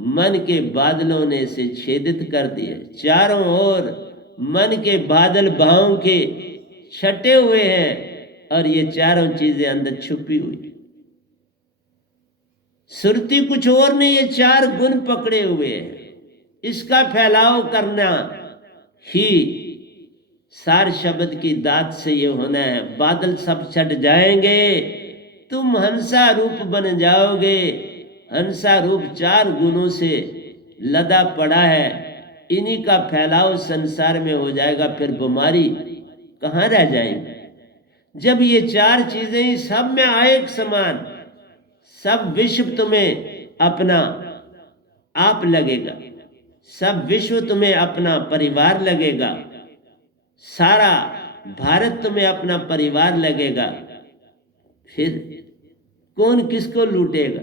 मन के बादलों ने इसे छेदित कर दिए। चारों ओर मन के बादल भावों के छटे हुए हैं और ये चारों चीजें अंदर छुपी हुई। सुरती कुछ और नहीं, ये 4 गुण पकड़े हुए हैं। इसका फैलाव करना ही सार शब्द की दात से ये होना है। बादल सब छट जाएंगे, तुम हंसा रूप बन जाओगे। हंसा रूप 4 गुणों से लदा पड़ा है, इन्हीं का फैलाव संसार में हो जाएगा। फिर बीमारी कहाँ रह जाएगी जब ये 4 चीजें ही सब में आए एक समान। सब विश्व तुम्हें अपना आप लगेगा, सब विश्व तुम्हें अपना परिवार लगेगा, सारा भारत तुम्हें अपना परिवार लगेगा, फिर कौन किसको लूटेगा,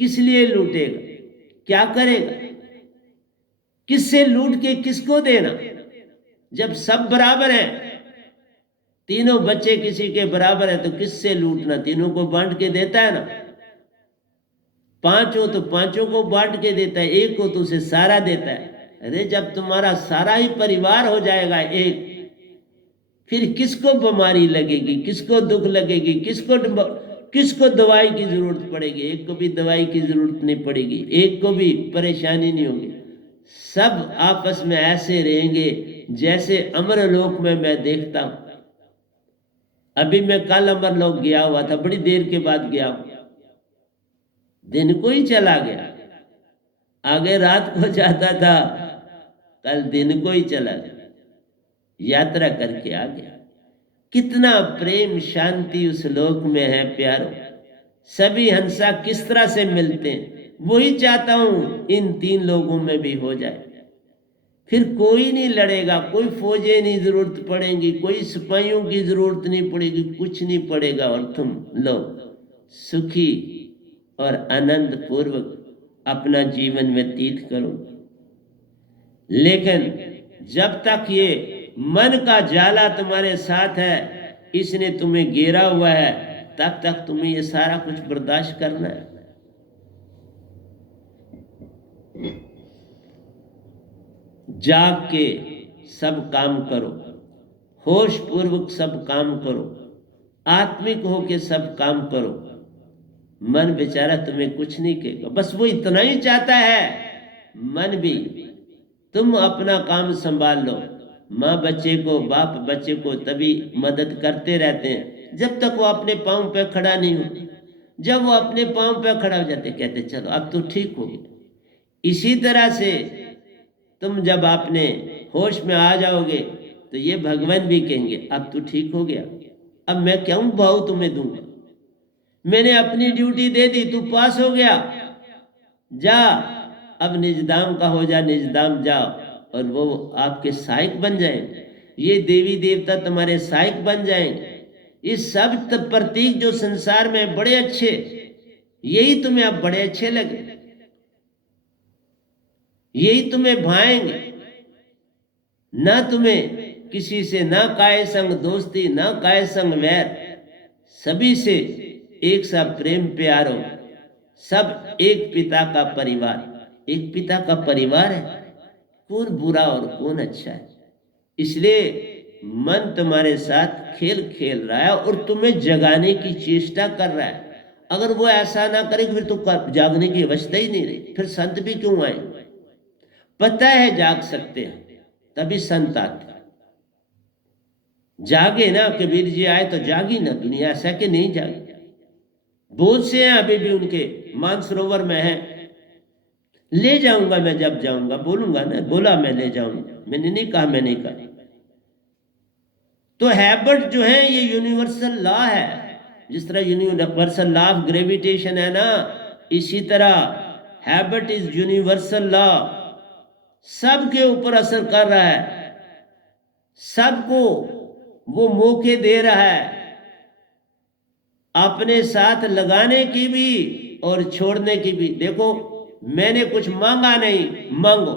किस लिए लूटेगा, क्या करेगा, किससे लूट के किसको देना? जब सब बराबर हैं, तीनों बच्चे किसी के बराबर है, तो किससे लूटना? तीनों को बांट के देता है ना। पांच हो तो पांचों को बांट के देता है, एक हो तो उसे सारा देता है। अरे जब तुम्हारा सारा ही परिवार हो जाएगा एक, फिर किसको बीमारी लगेगी, किसको दुख लगेगी, किसको दवाई की जरूरत पड़ेगी? एक को भी दवाई की जरूरत नहीं पड़ेगी, एक को भी परेशानी नहीं होगी। सब आपस में ऐसे रहेंगे जैसे अमरलोक में मैं देखता हूं। अभी मैं कल अमरलोक गया हुआ था, बड़ी देर के बाद गया हूं, दिन को ही चला गया। आगे रात को जाता था, कल दिन को ही चला गया, यात्रा करके आ गया। कितना प्रेम शांति उस लोक में है प्यारो। सभी हंसा किस तरह से मिलते हैं, वही चाहता हूं इन तीन लोगों में भी हो जाए। फिर कोई नहीं लड़ेगा, कोई फौजें नहीं जरूरत पड़ेगी, कोई सिपाहियों की जरूरत नहीं पड़ेगी, कुछ नहीं पड़ेगा, और तुम लोग सुखी और आनंद पूर्वक अपना जीवन व्यतीत करो। लेकिन जब तक ये मन का जाला तुम्हारे साथ है, इसने तुम्हें घेरा हुआ है, तब तक तुम्हें ये सारा कुछ बर्दाश्त करना है। जाग के सब काम करो, होश पूर्वक सब काम करो, आत्मिक होके सब काम करो। मन बेचारा तुम्हें कुछ नहीं कहेगा, बस वो इतना ही चाहता है। मन भी तुम अपना काम संभाल लो। माँ बच्चे को, बाप बच्चे को तभी मदद करते रहते हैं जब तक वो अपने पांव पे खड़ा नहीं हो। जब वो अपने पांव पे खड़ा हो जाते, कहते चलो अब तो ठीक हो गया। इसी तरह से तुम जब अपने होश में आ जाओगे तो ये भगवान भी कहेंगे अब तो ठीक हो गया, अब मैं क्यों भाव तुम्हें दूंगा, मैंने अपनी ड्यूटी दे दी, तू पास हो गया, जा अब निजदाम का हो जा, निजदाम जाओ। और वो आपके सहायक बन जाएंगे, ये देवी देवता तुम्हारे सहायक बन जाएंगे। ये सब प्रतीक जो संसार में बड़े अच्छे, यही तुम्हें अब बड़े अच्छे लगे, यही तुम्हें भाएंगे। ना तुम्हें किसी से ना काय संग दोस्ती, ना काय संग वैर, सभी से एक सा प्रेम प्यार हो। सब एक पिता का परिवार, एक पिता का परिवार है, कौन बुरा और कौन अच्छा है। इसलिए मन तुम्हारे साथ खेल खेल रहा है और तुम्हें जगाने की चेष्टा कर रहा है। अगर वो ऐसा ना करे फिर तो जागने की अवस्था ही नहीं रही, फिर संत भी क्यों आए? पता है जाग सकते हैं तभी संत आते। जागे ना, कबीर जी आए तो जागी ना दुनिया, ऐसा कि नहीं जागी। बहुत से हैं अभी भी उनके मानसरोवर में है। ले जाऊंगा मैं, जब जाऊंगा बोलूंगा ना, बोला मैं ले जाऊंगा, मैंने नहीं कहा मैं नहीं कहा। तो हैबिट जो है ये यूनिवर्सल लॉ है। जिस तरह यूनिवर्सल लॉ ऑफ ग्रेविटेशन है ना, इसी तरह हैबिट इज यूनिवर्सल लॉ, सबके ऊपर असर कर रहा है, सबको वो मौके दे रहा है अपने साथ लगाने की भी और छोड़ने की भी। देखो मैंने कुछ मांगा नहीं, मांगो।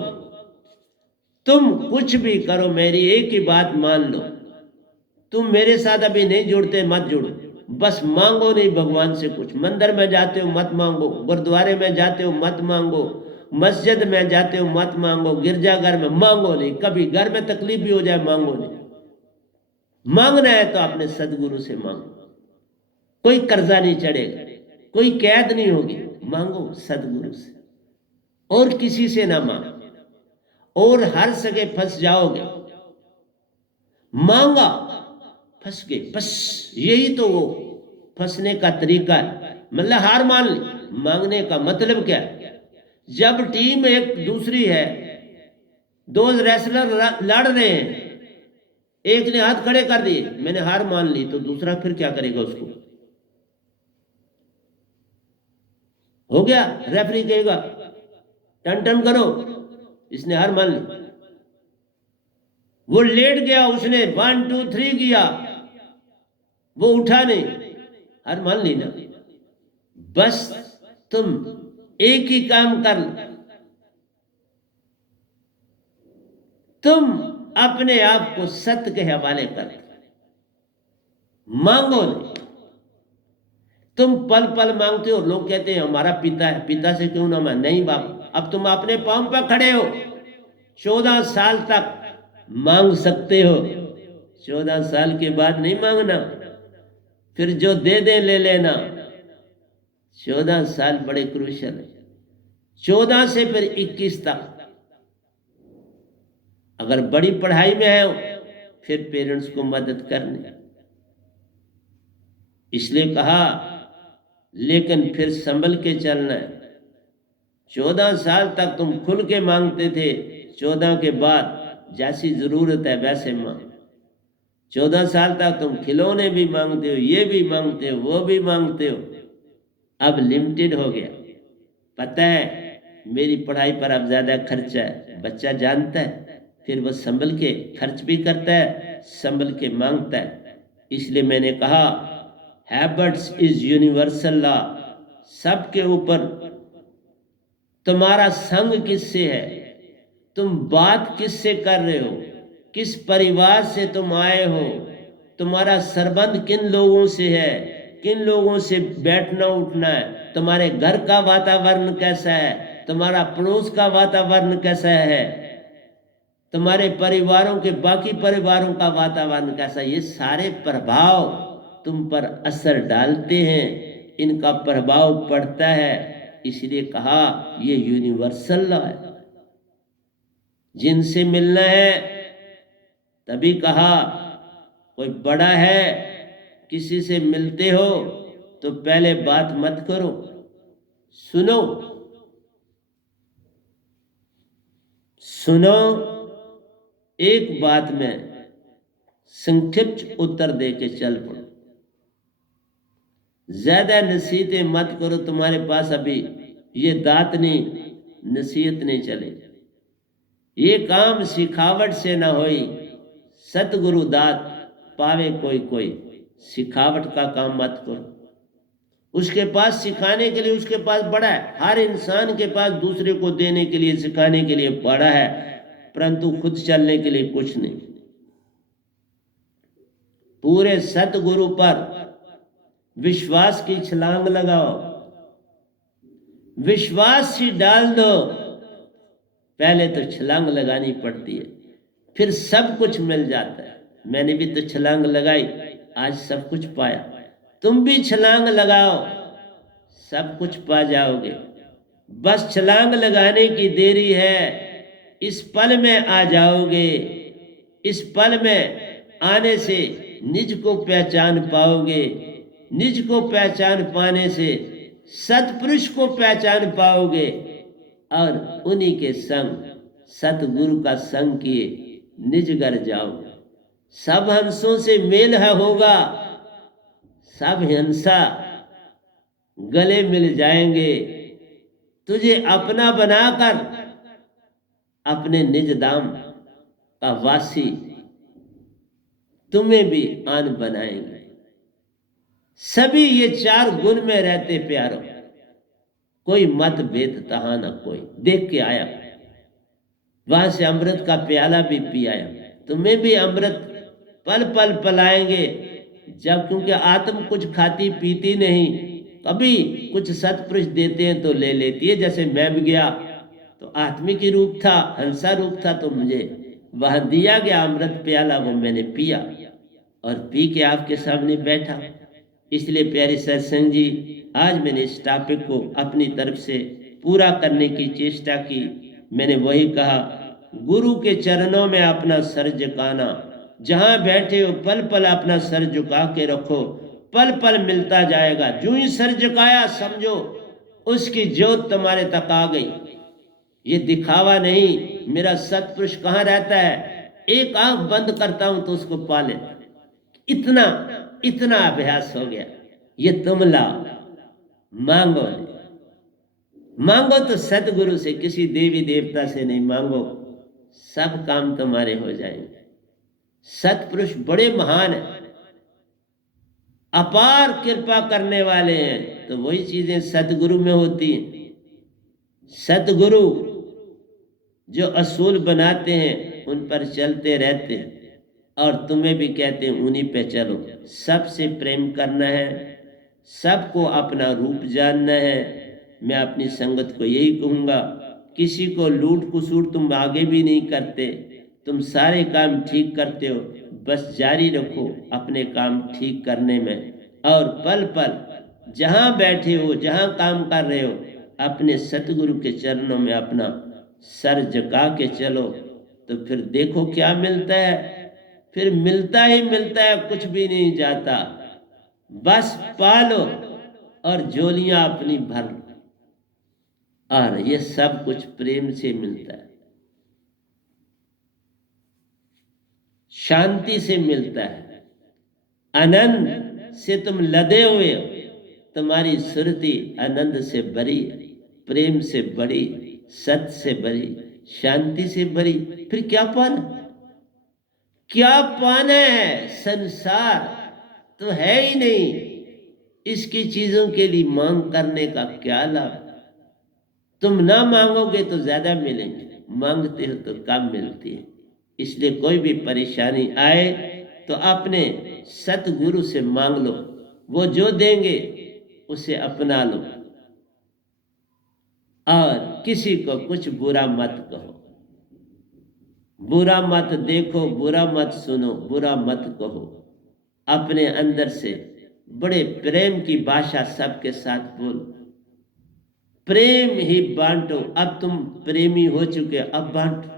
तुम कुछ भी करो, मेरी एक ही बात मान लो, तुम मेरे साथ अभी नहीं जुड़ते मत जुड़ो, बस मांगो नहीं भगवान से कुछ। मंदिर में जाते हो मत मांगो, गुरुद्वारे में जाते हो मत मांगो, मस्जिद में जाते हो मत मांगो, गिरजाघर में मांगो नहीं कभी। घर में तकलीफ भी हो जाए मांगो नहीं। मांगना है तो अपने सदगुरु से मांगो, कोई कर्जा नहीं चढ़ेगा, कोई कैद नहीं होगी। मांगो सदगुरु से और किसी से ना मांगो, और हर सके फंस जाओगे। मांगा फंस गए, बस यही तो वो फंसने का तरीका है। मतलब हार मान ली। मांगने का मतलब क्या है? जब टीम एक दूसरी है, दो रेसलर लड़ रहे हैं, एक ने हाथ खड़े कर दिए, मैंने हार मान ली, तो दूसरा फिर क्या करेगा? उसको हो गया, रेफरी कहेगा टन टन करो, इसने हार मान ली। वो लेट गया, उसने 1 2 3 किया, वो उठा नहीं, हार मान ली ना। बस तुम एक ही काम कर, तुम अपने आप को सत्य के हवाले कर, मांगो नहीं। तुम पल पल मांगते हो, लोग कहते हैं हमारा पिता है, पिता से क्यों ना मांग, नहीं बाप, अब तुम अपने पांव पर खड़े हो, 14 साल तक मांग सकते हो, 14 साल के बाद नहीं मांगना, फिर जो दे दे ले लेना। 14 साल बड़े क्रूशल है, 14 से फिर 21 तक। अगर बड़ी पढ़ाई में है फिर पेरेंट्स को मदद करनी, इसलिए कहा, लेकिन फिर संभल के चलना है। 14 साल तक तुम खुल के मांगते थे, 14 के बाद जैसी जरूरत है वैसे मांग। 14 साल तक तुम खिलौने भी मांगते हो, ये भी मांगते हो, वो भी मांगते हो, अब लिमिटेड हो गया। पता है मेरी पढ़ाई पर अब ज्यादा खर्चा है, बच्चा जानता है, फिर वो संभल के खर्च भी करता है, संभल के मांगता है। इसलिए मैंने कहा हैबिट्स इज यूनिवर्सल लॉ, सबके ऊपर। तुम्हारा संग किससे है, तुम बात किससे कर रहे हो, किस परिवार से तुम आए हो, तुम्हारा संबंध किन लोगों से है, किन लोगों से बैठना उठना है, तुम्हारे घर का वातावरण कैसा है, तुम्हारा पड़ोस का वातावरण कैसा है, तुम्हारे परिवारों के बाकी परिवारों का वातावरण कैसा है, ये सारे प्रभाव तुम पर असर डालते हैं, इनका प्रभाव पड़ता है। इसलिए कहा ये यूनिवर्सल लॉ है। जिनसे मिलना है, तभी कहा कोई बड़ा है, किसी से मिलते हो तो पहले बात मत करो, सुनो, सुनो, एक बात में संक्षिप्त उत्तर दे के चल पड़ो, ज्यादा नसीहतें मत करो, तुम्हारे पास अभी ये दात नहीं, नसीहत नहीं चले, ये काम सिखावट से ना होई, सतगुरु दात पावे कोई कोई, सिखावट का काम मत करो। उसके पास सिखाने के लिए उसके पास बड़ा है, हर इंसान के पास दूसरे को देने के लिए सिखाने के लिए बड़ा है, परंतु खुद चलने के लिए कुछ नहीं। पूरे सतगुरु पर विश्वास की छलांग लगाओ, विश्वास ही डाल दो, पहले तो छलांग लगानी पड़ती है, फिर सब कुछ मिल जाता है। मैंने भी तो छलांग लगाई, आज सब कुछ पाया, तुम भी छलांग लगाओ, सब कुछ पा जाओगे। बस छलांग लगाने की देरी है, इस पल में आ जाओगे, इस पल में आने से निज को पहचान पाओगे, निज को पहचान पाने से सतपुरुष को पहचान पाओगे, और उन्हीं के संग सतगुरु का संग किए निज घर जाओगे। सब हंसों से मेल है होगा, सब हंसा गले मिल जाएंगे, तुझे अपना बनाकर अपने निज धाम का वासी तुम्हें भी आन बनाएंगे। सभी ये 4 गुण में रहते प्यारो, कोई मतभेद तहा ना कोई। देख के आया, वहां से अमृत का प्याला भी पी आया, तुम्हें भी अमृत पल पल पिलाएंगे। जब क्योंकि आत्म कुछ खाती पीती नहीं, कभी कुछ सतपुरुष देते हैं तो ले लेती है। जैसे मैं भी गया तो आत्मिक ही रूप था, हंसा रूप था, तो मुझे वह दिया गया अमृत प्याला, वो मैंने पिया और पी के आपके सामने बैठा। इसलिए प्यारे सत्संग जी, आज मैंने इस टॉपिक को अपनी तरफ से पूरा करने की चेष्टा की। मैंने वही कहा, गुरु के चरणों में अपना सर झुकाना, जहां बैठे हो पल पल अपना सर झुका के रखो, पल पल मिलता जाएगा। जो ही सर झुकाया समझो उसकी ज्योत तुम्हारे तक आ गई। ये दिखावा नहीं, मेरा सतपुरुष कहाँ रहता है, एक आंख बंद करता हूं तो उसको पा लेता, इतना इतना अभ्यास हो गया। ये तुम लाओ, मांगो, मांगो तो सतगुरु से, किसी देवी देवता से नहीं मांगो, सब काम तुम्हारे हो जाएंगे। सतपुरुष बड़े महान हैं, अपार कृपा करने वाले हैं, तो वही चीजें सतगुरु में होती हैं। सतगुरु जो असूल बनाते हैं उन पर चलते रहते हैं, और तुम्हें भी कहते हैं उन्हीं पे चलो। सबसे प्रेम करना है, सबको अपना रूप जानना है। मैं अपनी संगत को यही कहूँगा, किसी को लूट कुसूट तुम आगे भी नहीं करते, तुम सारे काम ठीक करते हो, बस जारी रखो अपने काम ठीक करने में। और पल पल जहाँ बैठे हो, जहाँ काम कर रहे हो, अपने सतगुरु के चरणों में अपना सर झुका के चलो, तो फिर देखो क्या मिलता है। फिर मिलता ही मिलता है, कुछ भी नहीं जाता। बस पालो और झोलियां अपनी भर लो, और ये सब कुछ प्रेम से मिलता है, शांति से मिलता है, आनंद से तुम लदे हुए हो। तुम्हारी सुरती आनंद से भरी, प्रेम से भरी, सत्य से भरी, शांति से भरी। फिर क्या पाना, क्या पाना है? संसार तो है ही नहीं, इसकी चीजों के लिए मांग करने का क्या लाभ? तुम ना मांगोगे तो ज्यादा मिलेंगे, मांगते हो तो कम मिलती है। इसलिए कोई भी परेशानी आए तो अपने सतगुरु से मांग लो, वो जो देंगे उसे अपना लो, और किसी को कुछ बुरा मत कहो, बुरा मत देखो, बुरा मत सुनो, बुरा मत कहो। अपने अंदर से बड़े प्रेम की भाषा सबके साथ बोलो, प्रेम ही बांटो। अब तुम प्रेमी हो चुके, अब बांटो,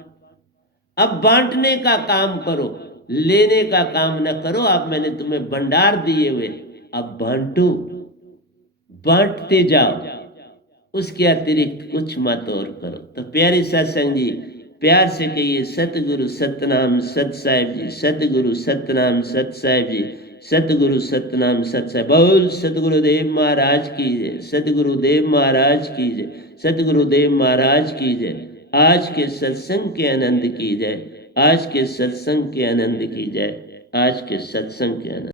अब बांटने का काम करो, लेने का काम न करो। अब मैंने तुम्हें भंडार दिए हुए, अब बांटो, बांटते जाओ, उसके अतिरिक्त कुछ मत और करो। तो प्यारे सत्संग जी, प्यार से कहिए सतगुरु सतनाम सत साहिब जी, सतगुरु सतनाम सत साहिब जी, सतगुरु सतनाम सत साहिब। बोल सतगुरुदेव महाराज की जय, सतगुरुदेव महाराज की जय, सतगुरुदेव महाराज की जय। आज के सत्संग के आनंद की जय, आज के सत्संग के आनंद की जय, आज के सत्संग के आनंद।